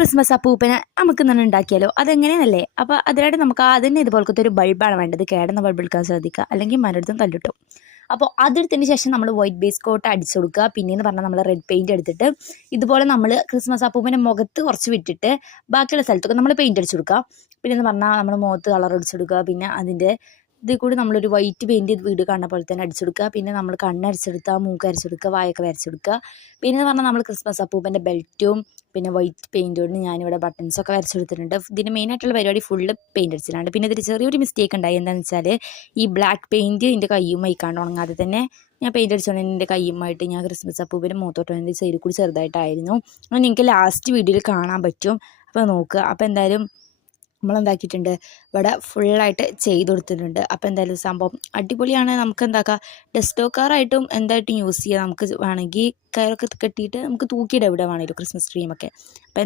Christmas അപ്പൂപ്പനെ നമുക്ക് ഇന്ന് ഉണ്ടാക്കിയാലോ? അതെങ്ങനെയെന്നല്ലേ? അപ്പോൾ അതിനായിട്ട് നമുക്ക് ആദ്യം ഇതുപോലത്തെ ഒരു ബൾബാണ് വേണ്ടത്. കേടുന്ന ബൾബ് എടുക്കാൻ ശ്രദ്ധിക്കുക, അല്ലെങ്കിൽ മരടുത്തും തല്ലിട്ടും. അപ്പോൾ അതെടുത്തതിന് ശേഷം നമ്മൾ വൈറ്റ് ബേസ് കോട്ട് അടിച്ചു കൊടുക്കുക. പിന്നെയെന്ന് പറഞ്ഞാൽ നമ്മൾ റെഡ് പെയിൻറ്റ് എടുത്തിട്ട് ഇതുപോലെ നമ്മൾ ക്രിസ്മസ് അപ്പൂപ്പൻ്റെ മുഖത്ത് കുറച്ച് വിട്ടിട്ട് ബാക്കിയുള്ള സ്ഥലത്തൊക്കെ നമ്മൾ പെയിൻറ്റ് അടിച്ചു കൊടുക്കുക. പിന്നെയെന്ന് പറഞ്ഞാൽ നമ്മൾ മുഖത്ത് കളർ അടിച്ചു കൊടുക്കുക. പിന്നെ അതിൻ്റെ ഇതിൽ കൂടി നമ്മളൊരു വൈറ്റ് പെയിൻറ്റ് വീട് കാണുന്ന പോലെ തന്നെ അടിച്ചെടുക്കുക. പിന്നെ നമ്മൾ കണ്ണടിച്ചെടുക്കുക, മൂക്ക് അരച്ചെടുക്കുക, വായൊക്കെ വരച്ചെടുക്കുക. പിന്നെ പറഞ്ഞാൽ നമ്മൾ ക്രിസ്മസ് അപ്പൂപ്പൻ്റെ ബെൽറ്റും പിന്നെ വൈറ്റ് പെയിൻറ്റ് കൊണ്ട് ഞാനിവിടെ ബട്ടൺസൊക്കെ വരച്ചെടുത്തിട്ടുണ്ട്. ഇതിന് മെയിനായിട്ടുള്ള പരിപാടി ഫുള്ള് പെയിൻറ്റ് അടിച്ചിട്ടുണ്ട്. പിന്നെ ഇതിൽ ചെറിയൊരു മിസ്റ്റേക്ക് ഉണ്ടായി. എന്താണെന്ന് വെച്ചാൽ ഈ ബ്ലാക്ക് പെയിൻറ്റ് എൻ്റെ കയ്യുമായി കണ്ട് ഉണങ്ങാതെ തന്നെ ഞാൻ പെയിൻറ്റ് അടിച്ചുകൊണ്ട് എൻ്റെ കയ്യുമായിട്ട് ഞാൻ ക്രിസ്മസ് അപ്പൂപ്പൻ്റെ മൂത്തോട്ടൻ്റെ സൈഡിൽ കൂടി ചെറുതായിട്ടായിരുന്നു. അത് നിങ്ങൾക്ക് ലാസ്റ്റ് വീഡിയോയിൽ കാണാൻ പറ്റും. അപ്പോൾ നോക്കുക. അപ്പോൾ എന്തായാലും നമ്മളെന്താക്കിയിട്ടുണ്ട്, ഇവിടെ ഫുള്ളായിട്ട് ചെയ്ത് കൊടുത്തിട്ടുണ്ട്. അപ്പോൾ എന്തായാലും സംഭവം അടിപൊളിയാണ്. നമുക്ക് എന്താക്കാം, ഡെസ്ക്ടോ കാറായിട്ടും എന്തായിട്ടും യൂസ് ചെയ്യാം. നമുക്ക് വേണമെങ്കിൽ കയറൊക്കെ കെട്ടിയിട്ട് നമുക്ക് തൂക്കിയിടാം, ഇവിടെ വേണമെങ്കിലും ക്രിസ്മസ് ട്രീമൊക്കെ. അപ്പം